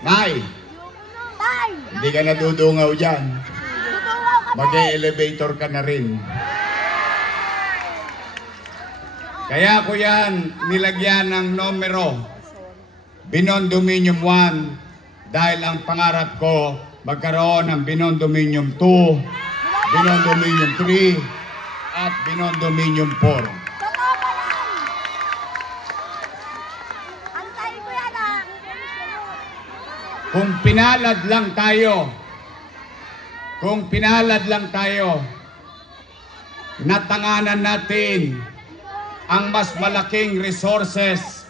Nay, hindi ka nadudungaw dyan. Mag-e-elevator ka na rin. Kaya ko yan nilagyan ng numero Binondominium 1 dahil ang pangarap ko magkaroon ng Binondominium 2, Binondominium 3 at Binondominium 4. Kung pinalad lang tayo, natanganan natin ang mas malaking resources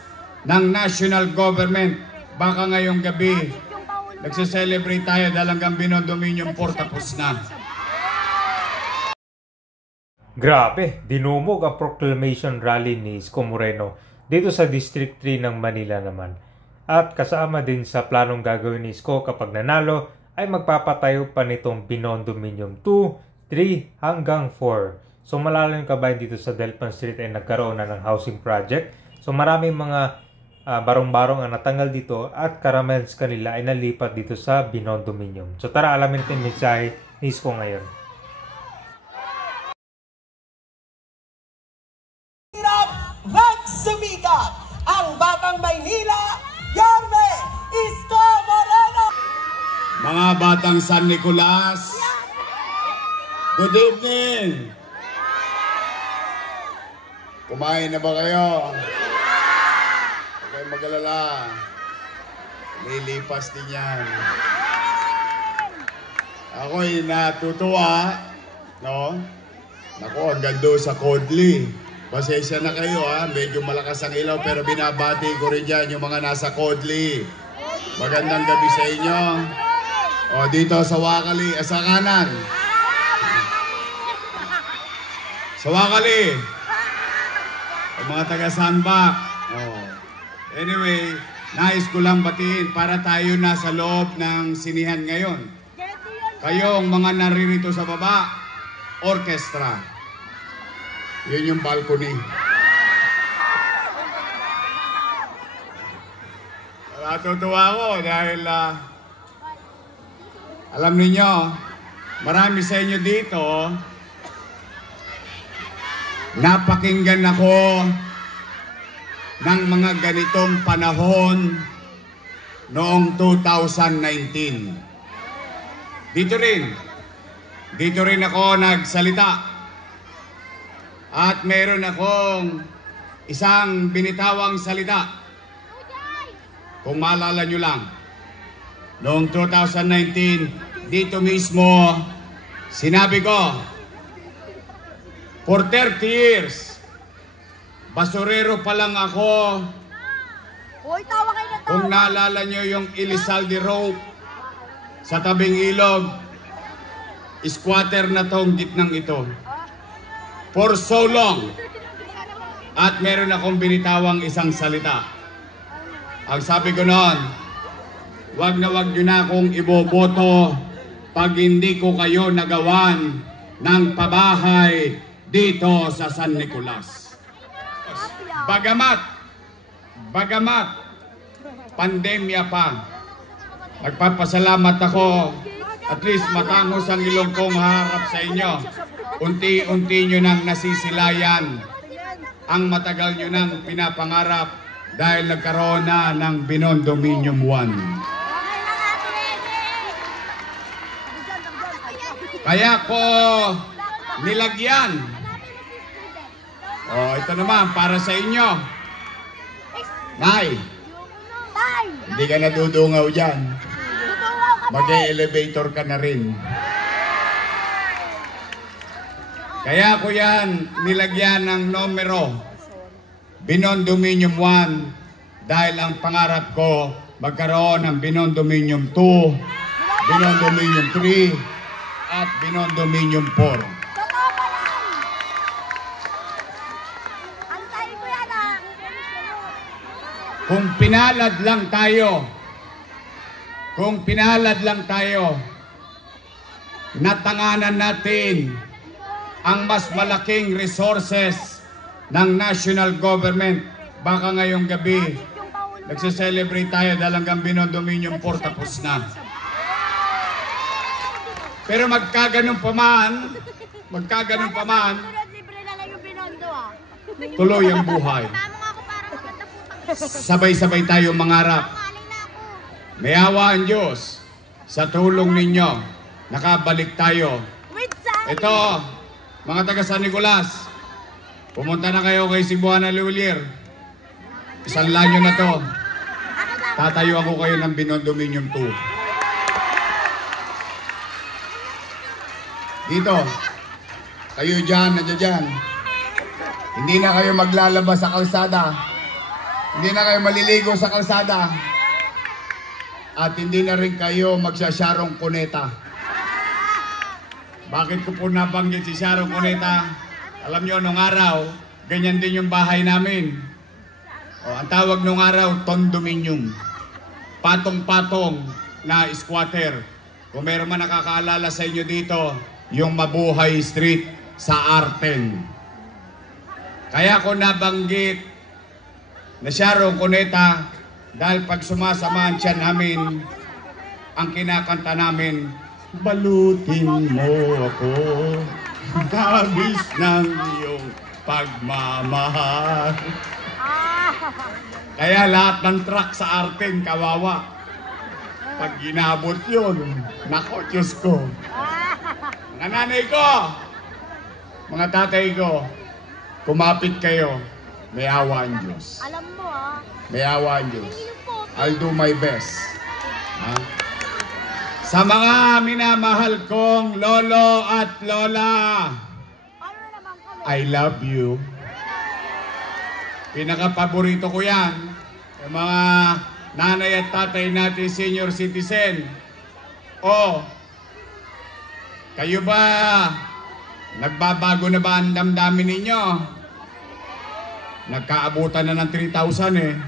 ng national government. Baka ngayong gabi, nagse-celebrate tayo dahil hanggang Binondominium 4 tapos na. Grabe, dinumog ang proclamation rally ni Isko Moreno dito sa District 3 ng Manila naman. At kasama din sa planong gagawin ni Isko kapag nanalo ay magpapatayo pa nitong Binondominium 2, 3 hanggang 4. So malalim kabayan dito sa Delpan Street ay nagkaroon na ng housing project. So maraming mga barong-barong ang natanggal dito at karamihan sa kanila ay nalipat dito sa Binondominium. So tara alamin natin yung mensahe ni Isko ngayon. Nagsumikat ang Batang Maynila, Yorme Isko Moreno! Mga batang San Nicolas, good evening! Kumain na ba kayo? Huwag kayong mag-alala. Lilipas din yan. Ako'y natutuwa, no? Naku, hanggang doon sa Kodli. Pasensya na kayo ha, medyo malakas ang ilaw pero binabati ko rin dyan yung mga nasa Kodli. Magandang gabi sa inyo. O dito sa Wakali, sa kanan. Sa Wakali. O mga taga-Sandbak. Anyway, nais ko lang batiin para tayo na sa loob ng sinihan ngayon. Kayong mga naririto sa baba, orchestra. Yun yung balcony. Natutuwa ako dahil alam niyo, marami sa inyo dito napakinggan ako ng mga ganitong panahon noong 2019. Dito rin ako nagsalita. At meron akong isang binitawang salita. Kung maalala nyo lang, noong 2019, dito mismo, sinabi ko, for 30 years, basurero pa lang ako. Kung naalala nyo yung Elizalde Road sa tabing ilog, squatter na tong gitnang ito. For so long. At meron akong binitawang isang salita. Ang sabi ko noon, wag na wag nyo na akong iboboto pag hindi ko kayo nagawan ng pabahay dito sa San Nicolas. Bagamat pandemya pa, nagpapasalamat ako, at least matangos ang ilong kong harap sa inyo. Unti-unti nyo nang nasisilayan ang matagal nyo nang pinapangarap dahil nagkaroon na ng Binondominium 1. Kaya ko nilagyan. Ito naman para sa inyo. Nay, hindi ka nadudungaw dyan. Mag-e-elevator ka na rin. Kaya ko yan nilagyan ng numero Binondominium 1 dahil ang pangarap ko magkaroon ng Binondominium 2, Binondominium 3 at Binondominium 4. Kung pinalad lang tayo, natanganan natin ang mas malaking resources ng national government. Baka ngayong gabi, Nagse-celebrate tayo dahil hanggang Binondominium 4 tapos na. Pero magkaganon pa man, Libre na lang yung Binondo ah. tuloy ang buhay. Tama nga ako parang maganda po. Sabay-sabay tayo mangarap. Pangaling na ako. May awa ang Diyos. Sa tulong ninyo, nakabalik tayo. Wait, sa Ito, mga taga San Nicolas, pumunta na kayo kay Cebuana Lulier. Isang lanyo na to. Tatayo ako kayo ng Binondominium 2. Dito, kayo dyan, nandiyan dyan. Hindi na kayo maglalabas sa kalsada. Hindi na kayo maliligo sa kalsada. At hindi na rin kayo magsasyarong kuneta. Bakit ko po nabanggit si Sharon Cuneta? Alam nyo, nung araw, ganyan din yung bahay namin. Ang tawag nung araw, condominium. Patong-patong na squatter. Kung meron man nakakaalala sa inyo dito, yung Mabuhay Street sa Arten. Kaya ko nabanggit na Sharon Cuneta dahil pag sumasama ang tiyan namin, ang kinakanta namin, balutin mo ako, labis ng iyong pagmamahal. Kaya lahat ng truck sa Arten, kawawa. Pag ginabot yun, nako, Diyos ko. Mga nanay ko, mga tatay ko, kumapit kayo, may awa ang Diyos. alam mo ah. May awa ang Diyos. I'll do my best. Ha? Sa mga minamahal kong lolo at lola, Ano naman kami? I love you. Pinaka-paborito ko yan. Yung mga nanay at tatay natin, senior citizen. O, kayo ba, nagbabago na ba ang damdamin ninyo? Nagkaabutan na ng 3,000 eh.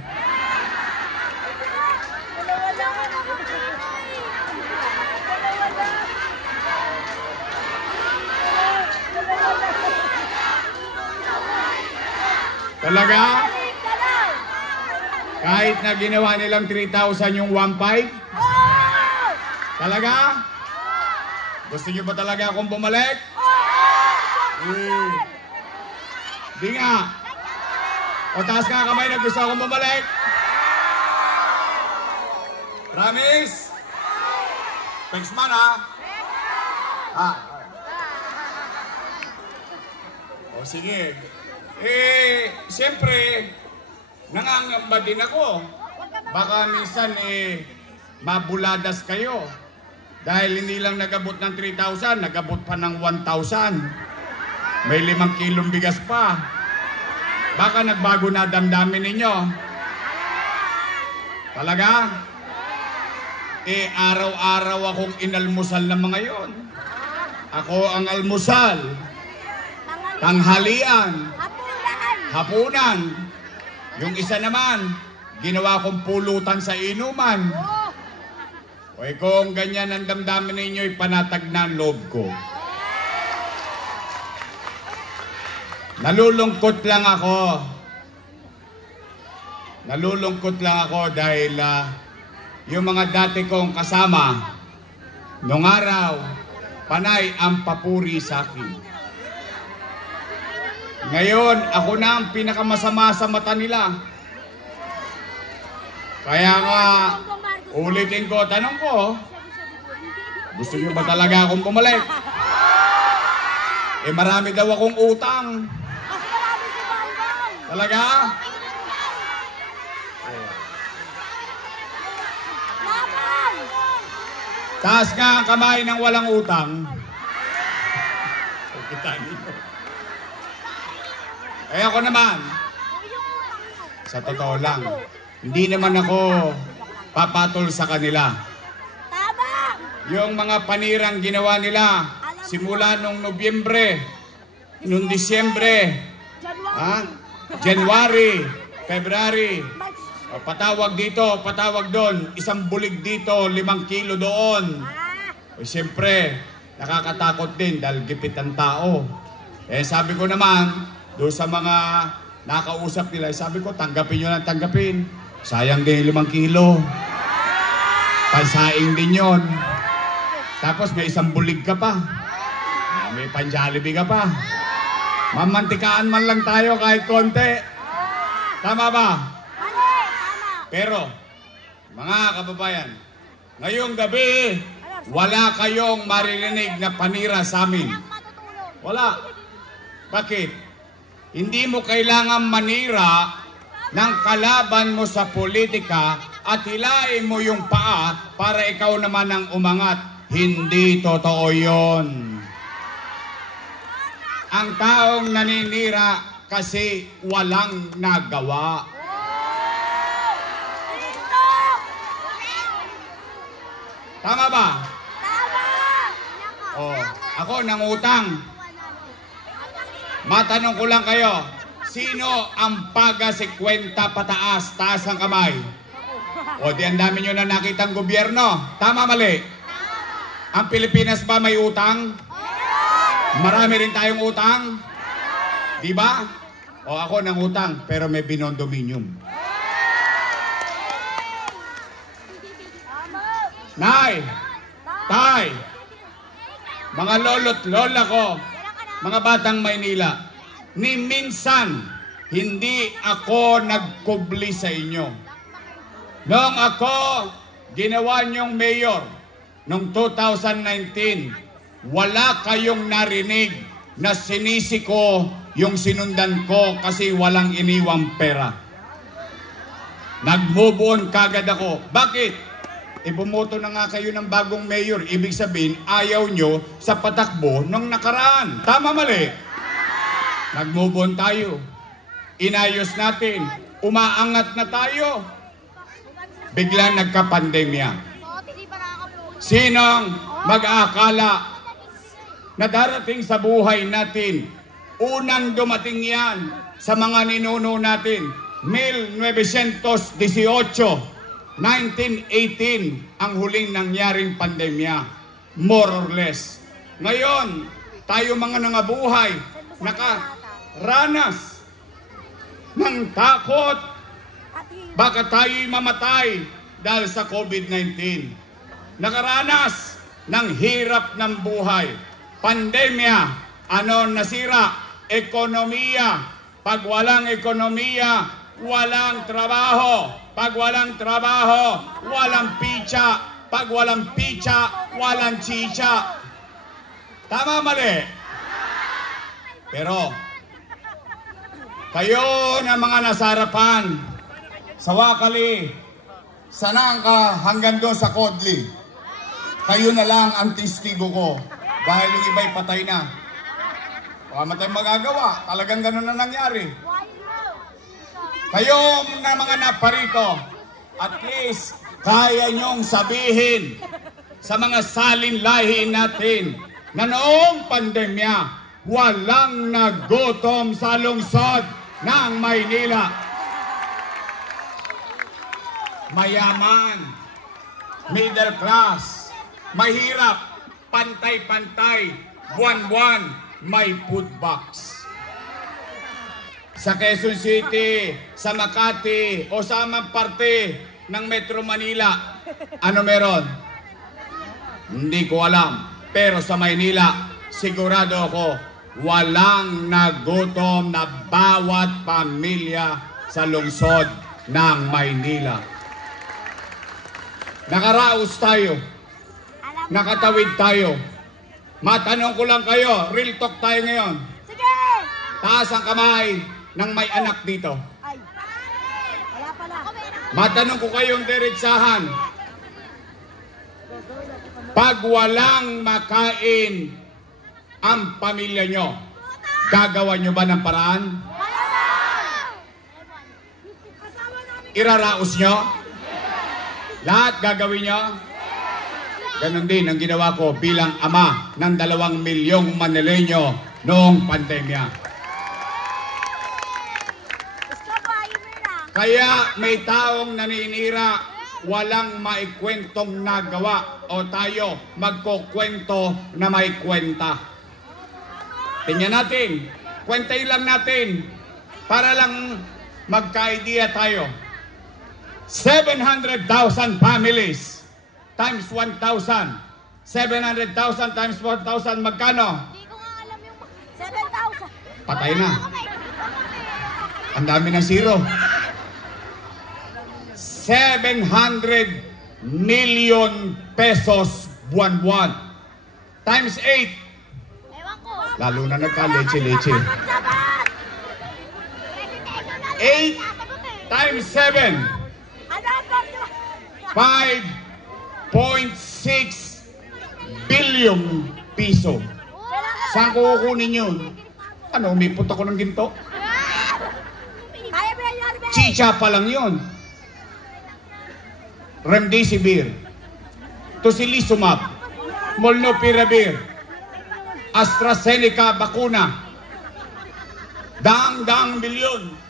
Talaga? Kahit na ginawa nilang 3,000 yung 1,500? Talaga? Gusto niyo ba talaga akong bumalik? Di nga. O taas nga kamay na gusto akong bumalik. Promise? Thanks man ha? O sige. Siyempre, nangangamba din ako. Baka minsan mabuladas kayo. Dahil hindi lang nagabot ng 3,000, nagabot pa ng 1,000. May 5 kilong bigas pa. Baka nagbago na damdamin ninyo. Talaga? Araw-araw akong inalmusal ng mga yon. Ako ang almusal. Tanghalian. Hapunan. Yung isa naman, ginawa kong pulutan sa inuman. O kung ganyan ang damdamin ninyo, ipanatag na ang loob ko. Nalulungkot lang ako dahil yung mga dati kong kasama, nung araw, panay ang papuri sa akin. Ngayon, ako na ang pinakamasama sa mata nila. Kaya nga, ulitin ko, tanong ko, gusto niyo ba talaga akong bumalik? Marami daw akong utang. Talaga? Taas nga ang kamay ng walang utang. Ako naman, sa totoo lang, hindi naman ako papatol sa kanila. Yung mga panirang ginawa nila, simula nung Nobyembre, nung Disyembre, January, February, patawag dito, patawag doon, 1 bulig dito, 5 kilo doon. Siyempre, nakakatakot din dahil gipit ang tao. Sabi ko naman, doon sa mga nakausap nila, sabi ko, tanggapin nyo lang tanggapin. sayang din 5 kilo. Pansaing din yun. Tapos may isang bulig ka pa. May pan-Jollibee ka pa. Mamantikaan man lang tayo kahit konti. Tama ba? Pero, mga kababayan, ngayong gabi, wala kayong maririnig na panira sa amin. Wala. Bakit? Hindi mo kailangan manira ng kalaban mo sa politika at hilain mo yung paa para ikaw naman ang umangat. Hindi totoo yon. Ang taong naninira kasi walang nagawa. Tama ba? Oh, ako nangutang. Matanong ko lang kayo, sino ang paga 50 pataas, taas ang kamay? O di ang dami nyo na nakitang gobyerno. Tama mali? Ang Pilipinas ba may utang? Marami rin tayong utang? Di ba? O ako nang utang, pero may binondominium. Nay, tay, mga lolo't lola ko, mga batang Maynila, ni minsan hindi ako nagkubli sa inyo. Noong ako ginawa niyong mayor, noong 2019, wala kayong narinig na sinisi ko yung sinundan ko kasi walang iniwang pera. Nag-move on kagad ako. Bakit? Ibumoto na nga kayo ng bagong mayor. Ibig sabihin, ayaw nyo sa patakbo nung nakaraan. Tama mali? Nag-move on tayo. Inayos natin. Umaangat na tayo. Bigla nagka-pandemya. Sinong mag-aakala na darating sa buhay natin? Unang dumating yan sa mga ninuno natin. 1918. 1918 ang huling nangyaring pandemya, more or less. Ngayon, tayo mga nangabuhay, nakaranas ng takot, baka tayo'y mamatay dahil sa COVID-19. Nakaranas ng hirap ng buhay, pandemya, ano nasira? Ekonomiya. Pag walang ekonomiya, walang trabaho. Pag walang trabaho, walang picha. Pag walang picha, walang chicha. Tama mali? Pero, kayo na mga nasarapan, sa Wakali, sa Nangka hanggang doon sa Kodli, kayo na lang ang testigo ko dahil yung iba'y patay na. Wala man tayong magagawa. Talagang ganun na nangyari. Kayo na mga naparito, at least kaya nyong sabihin sa mga salinlahi natin na noong pandemya, walang nagutom sa lungsod ng Maynila. Mayaman, middle class, mahirap, pantay-pantay, buwan-buwan, may food box. Sa Quezon City, sa Makati, o sa amang parte ng Metro Manila, ano meron? Hindi ko alam. Pero sa Maynila, sigurado ako, walang nagutom na bawat pamilya sa lungsod ng Maynila. Nakaraos tayo. Nakatawid tayo. Matanong ko lang kayo, real talk tayo ngayon. Sige! Taas ang kamay ng may anak dito. Ay. Wala pala. Matanong ko kayong diretsahan. Pag walang makain ang pamilya nyo, gagawa nyo ba ng paraan? Iraraos nyo? Lahat gagawin nyo? Ganon din ang ginawa ko bilang ama ng 2 milyong Manileño noong pandemya. Kaya may taong naninira, walang maikwentong nagawa, o tayo magkukwento na may kwenta. Tingnan natin, kwentahin lang natin para lang magka-idea tayo. 700,000 families times 1,000. 700,000 times 1,000 magkano? Hindi ko nga alam yung 7,000. Patay na. Ang dami ng zero. 700 million pesos buwan-buwan. Times 8. Ewan ko. Lalo na nagka-leche-leche. Sabat! 8 times 7. Ano ang pagyo? 5.6 billion piso. Saan ko kukunin yun? Ano, umipot ako ng ginto? Kaya ba yan, Yorme? Chicha pa lang yun. Remdesivir, Tocilizumab, Molnupiravir, AstraZeneca bakuna, daang-daang milyon.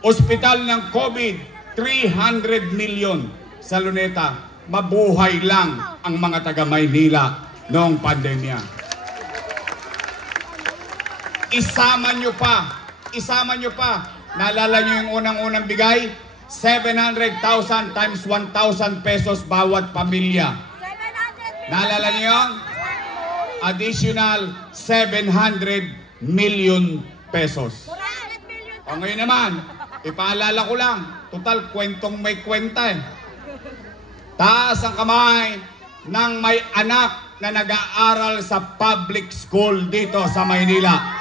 Ospital ng COVID, 300 million. Sa Luneta, mabuhay lang ang mga taga Maynila noong pandemya. Isama nyo pa, naalala nyo yung unang-unang bigay? 700,000 times 1,000 pesos bawat pamilya. 700 Naalala nyo yun? Additional 700 million pesos. 400 million. O ngayon naman, ipaalala ko lang, total kwentong may kwenta eh. Taas ang kamay ng may anak na nag-aaral sa public school dito sa Maynila.